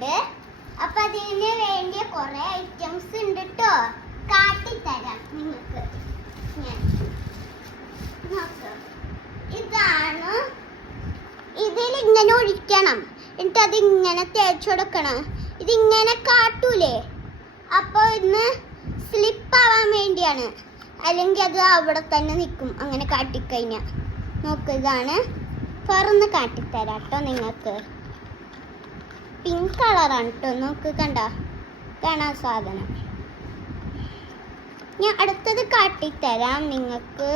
ഉണ്ട്. അപ്പൊ അതിന് വേണ്ടിയ കുറെ ഐറ്റംസ് ഉണ്ട് കേട്ടോ. കാട്ടിത്തരാം നിങ്ങൾക്ക്. ഇതാണ്. ഇതിൽ ഇങ്ങനെ ഒഴിക്കണം, എന്നിട്ട് അത് ഇങ്ങനെ തേച്ച് കൊടുക്കണം. ഇതിങ്ങനെ കാട്ടൂലേ, അപ്പോൾ ഇന്ന് സ്ലിപ്പ് ആവാൻ വേണ്ടിയാണ്. അല്ലെങ്കിൽ അത് അവിടെ തന്നെ നിൽക്കും അങ്ങനെ കാട്ടിക്കഴിഞ്ഞാൽ. നോക്ക്, ഇതാണ്. തുറന്ന് കാട്ടിത്തരാം കേട്ടോ നിങ്ങൾക്ക്. പിങ്ക് കളറാണ് കേട്ടോ. നോക്ക്, കണ്ട കാണാൻ സാധനം. ഞാൻ അടുത്തത് കാട്ടിത്തരാം നിങ്ങൾക്ക്.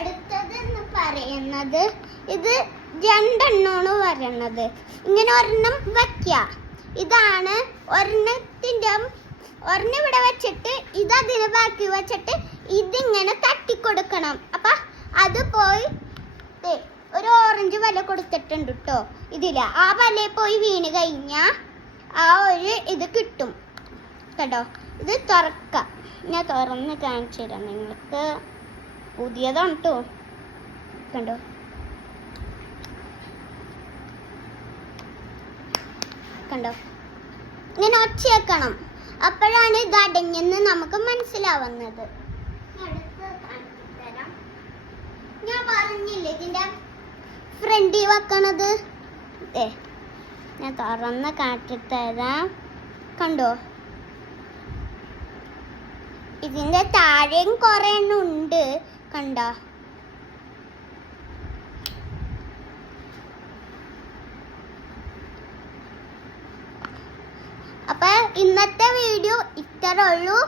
അടുത്തത് എന്ന് പറയുന്നത് ഇത് രണ്ടെണ്ണമാണ് പറയണത്. ഇങ്ങനെ ഒരെണ്ണം വയ്ക്കുക. ഇതാണ് ഒരെണ്ണം ഇവിടെ വെച്ചിട്ട് ഇത് അതിന് ബാക്കി വെച്ചിട്ട് ഇതിങ്ങനെ തട്ടിക്കൊടുക്കണം. അപ്പൊ അത് പോയി ഒരു ഓറഞ്ച് വല കൊടുത്തിട്ടുണ്ട് കേട്ടോ ഇതില്. ആ വലയിൽ പോയി വീണ് കഴിഞ്ഞാൽ ആ ഒരു ഇത് കിട്ടും കേട്ടോ. ഇത് തുറക്കാം. ഞാൻ തുറന്ന് കാണിച്ചു തരാം നിങ്ങൾക്ക്. പുതിയതാണ് കേട്ടോ. കണ്ടോ, കണ്ടോ, ഇങ്ങനെ ഒച്ചയാക്കണം. അപ്പോഴാണ് ഇത് അടഞ്ഞെന്ന് നമുക്ക് മനസ്സിലാവുന്നത്. ഞാൻ പറഞ്ഞില്ലേ ഇതിന്റെ ഫ്രണ്ടിൽ വെക്കണത്. ഞാൻ തുറന്ന് കാട്ടിത്തരാം. കണ്ടോ, ഇതിന്റെ താഴെയും കുറെ എണ്ണം ഉണ്ട്. കണ്ടോ, അപ്പൊ ഇന്നത്തെ വീഡിയോ ഇത്രേ ഉള്ളൂ.